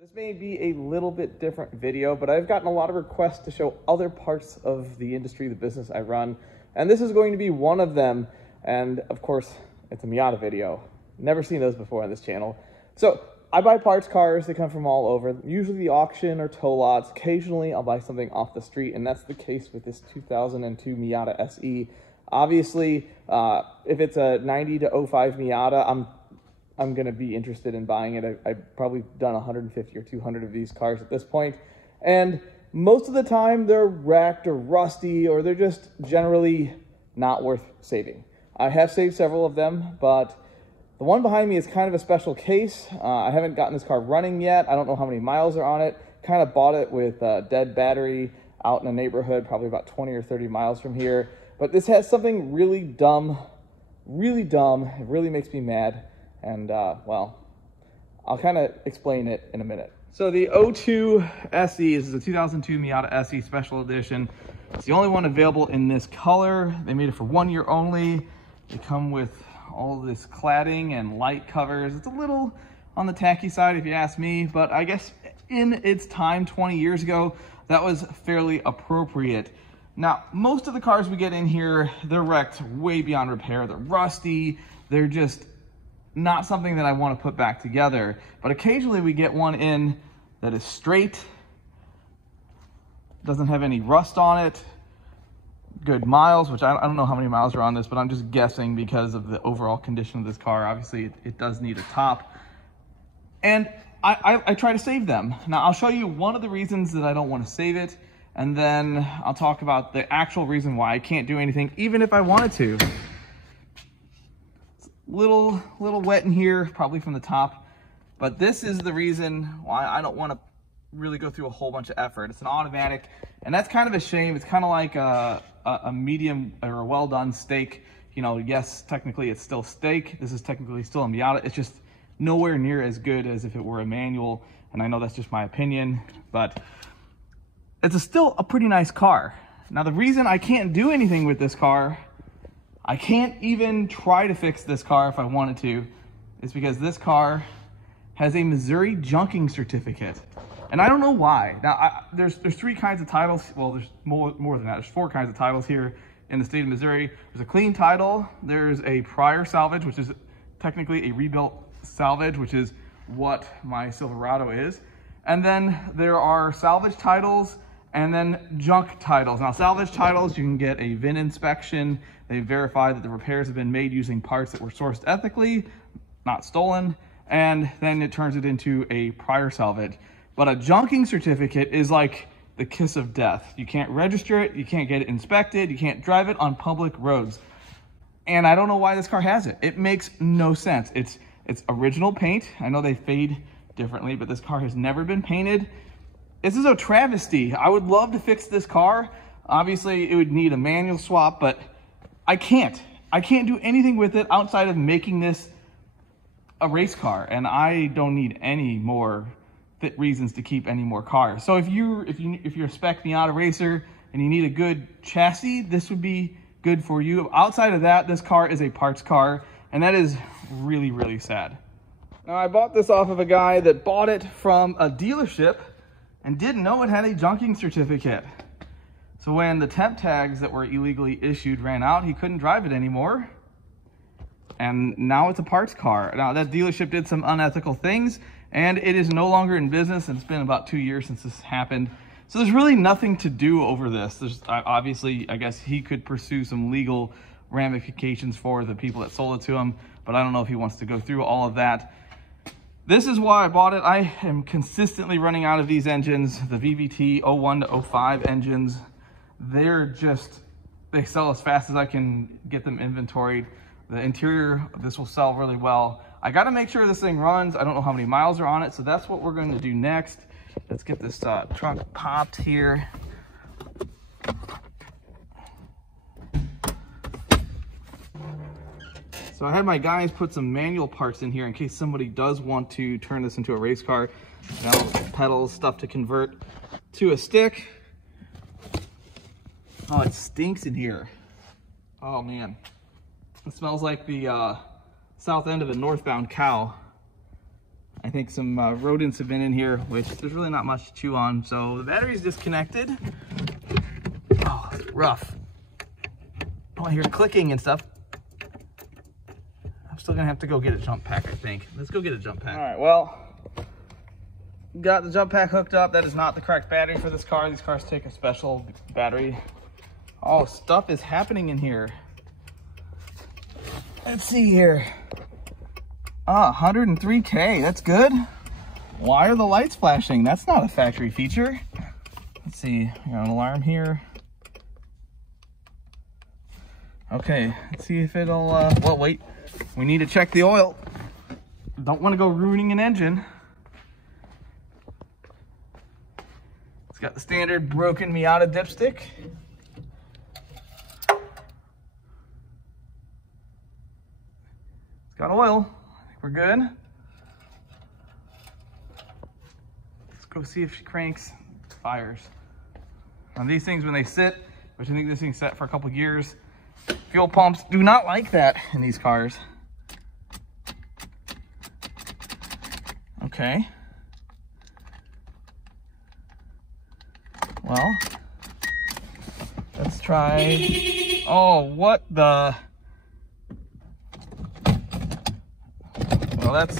This may be a little bit different video, but I've gotten a lot of requests to show other parts of the industry, the business I run, and this is going to be one of them. And of course, it's a Miata video. Never seen those before on this channel. So I buy parts cars. They come from all over, usually the auction or tow lots. Occasionally I'll buy something off the street, and that's the case with this 2002 Miata SE. Obviously, if it's a 90 to 05 Miata, I'm going to be interested in buying it. I've probably done 150 or 200 of these cars at this point. And most of the time they're wrecked or rusty, or they're just generally not worth saving. I have saved several of them, but the one behind me is kind of a special case. I haven't gotten this car running yet. I don't know how many miles are on it. Kind of bought it with a dead battery out in a neighborhood, probably about 20 or 30 miles from here. But this has something really dumb, really dumb. It really makes me mad. And, well, I'll kind of explain it in a minute. So the 02 SE is the 2002 Miata SE Special Edition. It's the only one available in this color. They made it for 1 year only. They come with all this cladding and light covers. It's a little on the tacky side if you ask me, but I guess in its time 20 years ago, that was fairly appropriate. Now, most of the cars we get in here, they're wrecked way beyond repair. They're rusty. They're just not something that I want to put back together. But occasionally we get one in that is straight, doesn't have any rust on it, good miles, which I don't know how many miles are on this, but I'm just guessing because of the overall condition of this car. Obviously it does need a top, and I try to save them. Now I'll show you one of the reasons that I don't want to save it, and then I'll talk about the actual reason why I can't do anything even if I wanted to. Little wet in here, probably from the top, but this is the reason why I don't want to really go through a whole bunch of effort. It's an automatic, and that's kind of a shame. It's kind of like a medium or a well done steak. You know, yes, technically it's still steak. This is technically still a Miata. It's just nowhere near as good as if it were a manual, and I know that's just my opinion, but it's still a pretty nice car. Now, the reason I can't do anything with this car, I can't even try to fix this car if I wanted to, is because this car has a Missouri junking certificate. And I don't know why. Now, there's three kinds of titles. Well, there's more than that. There's four kinds of titles here in the state of Missouri. There's a clean title. There's a prior salvage, which is technically a rebuilt salvage, which is what my Silverado is. And then there are salvage titles and then junk titles. Now, salvage titles, you can get a VIN inspection. They verify that the repairs have been made using parts that were sourced ethically, not stolen, and then it turns it into a prior salvage. But a junking certificate is like the kiss of death. You can't register it, you can't get it inspected, you can't drive it on public roads. And I don't know why this car has it. It makes no sense. It's original paint. I know they fade differently, but this car has never been painted. This is a travesty. I would love to fix this car. Obviously, it would need a manual swap, but I can't. I can't do anything with it outside of making this a race car, and I don't need any more fit reasons to keep any more cars. So if you're a spec Miata racer and you need a good chassis, this would be good for you. Outside of that, this car is a parts car, and that is really, really sad. Now, I bought this off of a guy that bought it from a dealership and didn't know it had a junking certificate. So when the temp tags that were illegally issued ran out, he couldn't drive it anymore. And now it's a parts car. Now, that dealership did some unethical things, and it is no longer in business, and it's been about 2 years since this happened. So there's really nothing to do over this. There's obviously, I guess he could pursue some legal ramifications for the people that sold it to him, but I don't know if he wants to go through all of that. This is why I bought it. I am consistently running out of these engines, the VVT 01 to 05 engines. They sell as fast as I can get them inventoried. The interior, this will sell really well. I got to make sure this thing runs. I don't know how many miles are on it, so that's what we're going to do next. Let's get this trunk popped here. So I had my guys put some manual parts in here in case somebody does want to turn this into a race car. Bells, pedals, stuff to convert to a stick. Oh, it stinks in here. Oh man. It smells like the south end of a northbound cow. I think some rodents have been in here, which there's really not much to chew on. So the battery's disconnected. Oh, it's rough. Oh, I hear clicking and stuff. I'm still gonna have to go get a jump pack, I think. Let's go get a jump pack. All right, well, got the jump pack hooked up. That is not the correct battery for this car. These cars take a special battery. Oh, stuff is happening in here. Let's see here. 103K, that's good. Why are the lights flashing? That's not a factory feature. Let's see, we got an alarm here. Okay, let's see if it'll, well, wait. We need to check the oil. Don't want to go ruining an engine. It's got the standard broken Miata dipstick. It's got oil. We're good. Let's go see if she cranks, fires. On these things, when they sit, which I think this thing's set for a couple years, fuel pumps do not like that in these cars. Okay. Well, let's try. Oh, what the? Well, that's,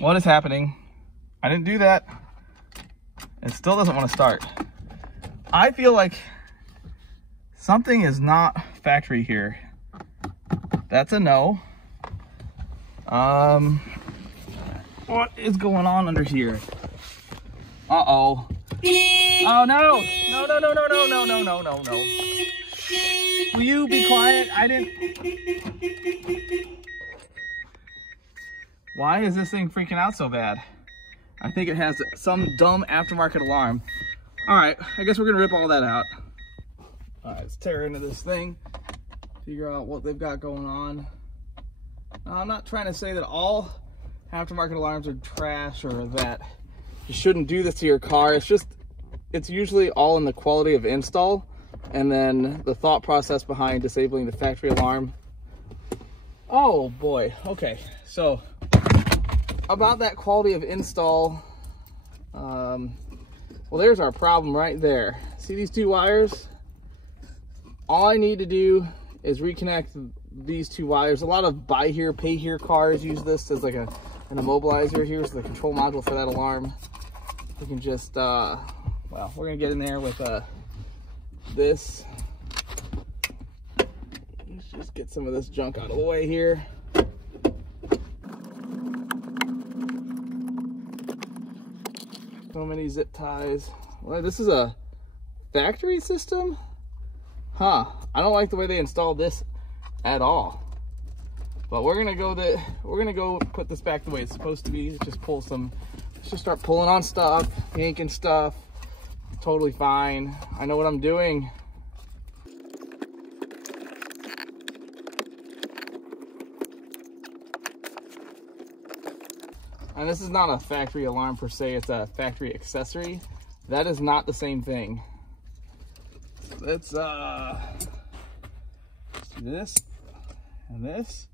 what is happening? I didn't do that. It still doesn't want to start. I feel like something is not factory here. That's a no. What is going on under here? Uh-oh. Oh, no. No, no, no, no, no, no, no, no, no, no. Will you be quiet? I didn't... Why is this thing freaking out so bad? I think it has some dumb aftermarket alarm. All right, I guess we're gonna rip all that out. All right, let's tear into this thing, figure out what they've got going on. Now, I'm not trying to say that all aftermarket alarms are trash or that you shouldn't do this to your car. It's just, it's usually all in the quality of install and then the thought process behind disabling the factory alarm. Oh boy, okay, so about that quality of install, well, there's our problem right there. See these two wires? All I need to do is reconnect these two wires. A lot of buy here, pay here cars use this as like an immobilizer. Here's the control module for that alarm. We can just, well, we're gonna get in there with this. Let's just get some of this junk out of the way here. So many zip ties. Well, this is a factory system? Huh, I don't like the way they installed this at all. But we're gonna go put this back the way it's supposed to be. Just pull some, let's just start pulling on stuff, yanking stuff. Totally fine. I know what I'm doing. And this is not a factory alarm per se, it's a factory accessory. That is not the same thing. Let's do this and this.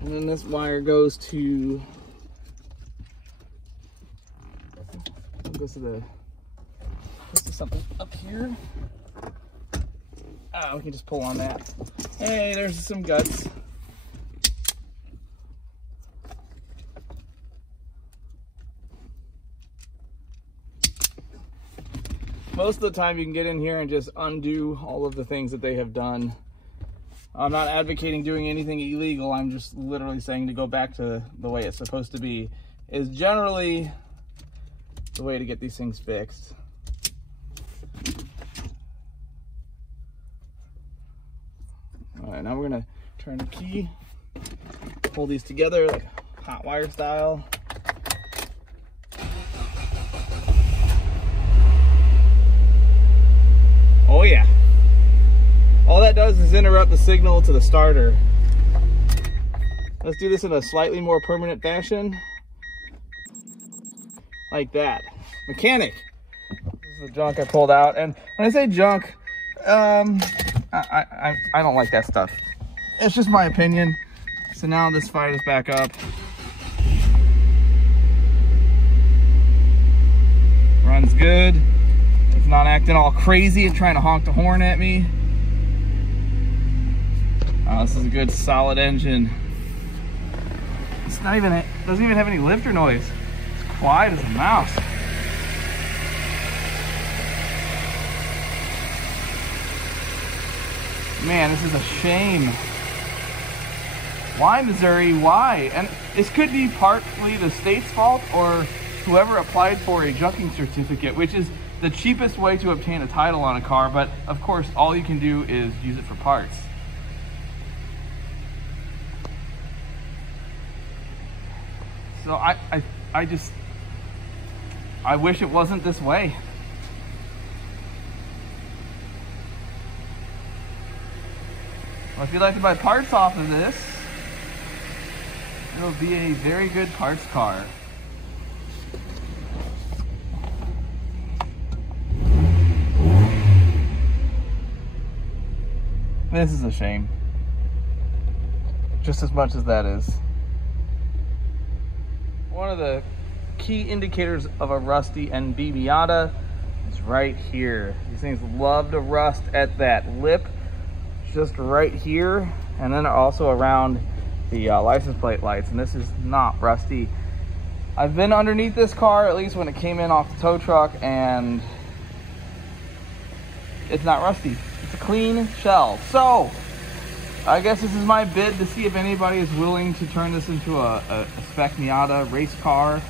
And then this wire goes to something up here. We can just pull on that. Hey, there's some guts. Most of the time you can get in here and just undo all of the things that they have done. I'm not advocating doing anything illegal. I'm just literally saying to go back to the way it's supposed to be is generally the way to get these things fixed. All right, now we're gonna turn the key, pull these together like hot wire style. Oh yeah. All that does is interrupt the signal to the starter. Let's do this in a slightly more permanent fashion. Like that. Mechanic. This is the junk I pulled out. And when I say junk, I don't like that stuff. It's just my opinion. So now this fires back up. Runs good. It's not acting all crazy and trying to honk the horn at me. This is a good solid engine. It's not even, it doesn't even have any lifter noise. It's quiet as a mouse. Man, this is a shame. Why, Missouri? Why? And this could be partly the state's fault or whoever applied for a junking certificate, which is the cheapest way to obtain a title on a car, but of course all you can do is use it for parts. So I wish it wasn't this way. Well, if you'd like to buy parts off of this, it'll be a very good parts car. This is a shame. Just as much as that is. One of the key indicators of a rusty NB Miata is right here. These things love to rust at that lip, just right here, and then also around the license plate lights, and this is not rusty. I've been underneath this car, at least when it came in off the tow truck, and it's not rusty. It's a clean shell. So I guess this is my bid to see if anybody is willing to turn this into a spec Miata race car.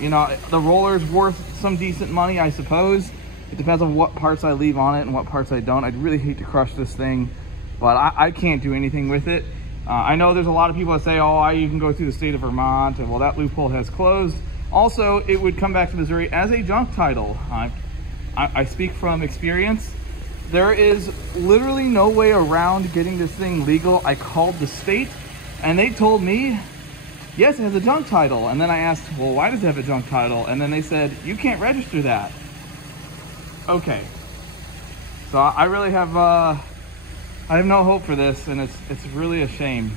You know, the roller's worth some decent money, I suppose. It depends on what parts I leave on it and what parts I don't. I'd really hate to crush this thing, but I can't do anything with it. I know there's a lot of people that say, oh, you can go through the state of Vermont, and well, that loophole has closed. Also, it would come back to Missouri as a junk title. I speak from experience. There is literally no way around getting this thing legal. I called the state, and they told me, yes, it has a junk title. And then I asked, well, why does it have a junk title? And then they said, you can't register that. Okay, so I really have I have no hope for this, and it's really a shame.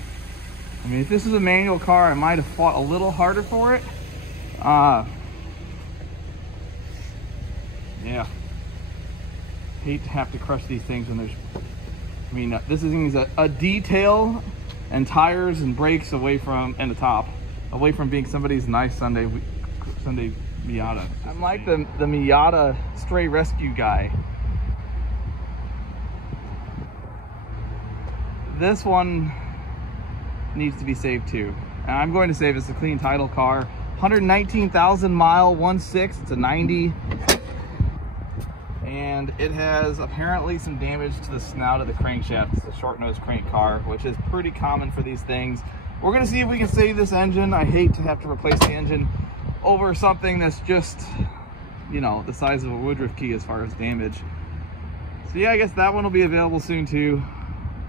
I mean, if this is a manual car, I might have fought a little harder for it. Yeah, hate to have to crush these things when there's, I mean, this is a detail and tires and brakes away from, and the top away from being somebody's nice Sunday Miata. I'm like the Miata stray rescue guy. This one needs to be saved too. And I'm going to save it. It's a clean title car. 119,000 mile, 1.6, it's a 90. And it has apparently some damage to the snout of the crankshaft. It's a short nose crank car, which is pretty common for these things. We're gonna see if we can save this engine. I hate to have to replace the engine over something that's just, you know, the size of a Woodruff key as far as damage. So yeah, I guess that one will be available soon too.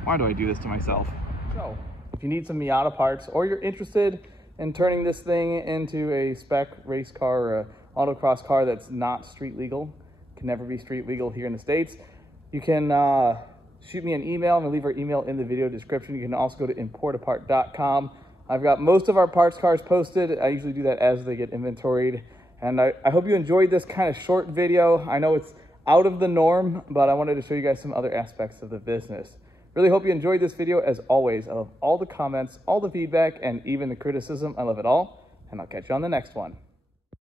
Why do I do this to myself? So if you need some Miata parts, or you're interested in turning this thing into a spec race car or a autocross car that's not street legal, can never be street legal here in the States, you can shoot me an email. I'm gonna leave our email in the video description. You can also go to importapart.com. I've got most of our parts cars posted. I usually do that as they get inventoried. And I hope you enjoyed this kind of short video. I know it's out of the norm, but I wanted to show you guys some other aspects of the business. Really hope you enjoyed this video. As always, I love all the comments, all the feedback, and even the criticism. I love it all. And I'll catch you on the next one.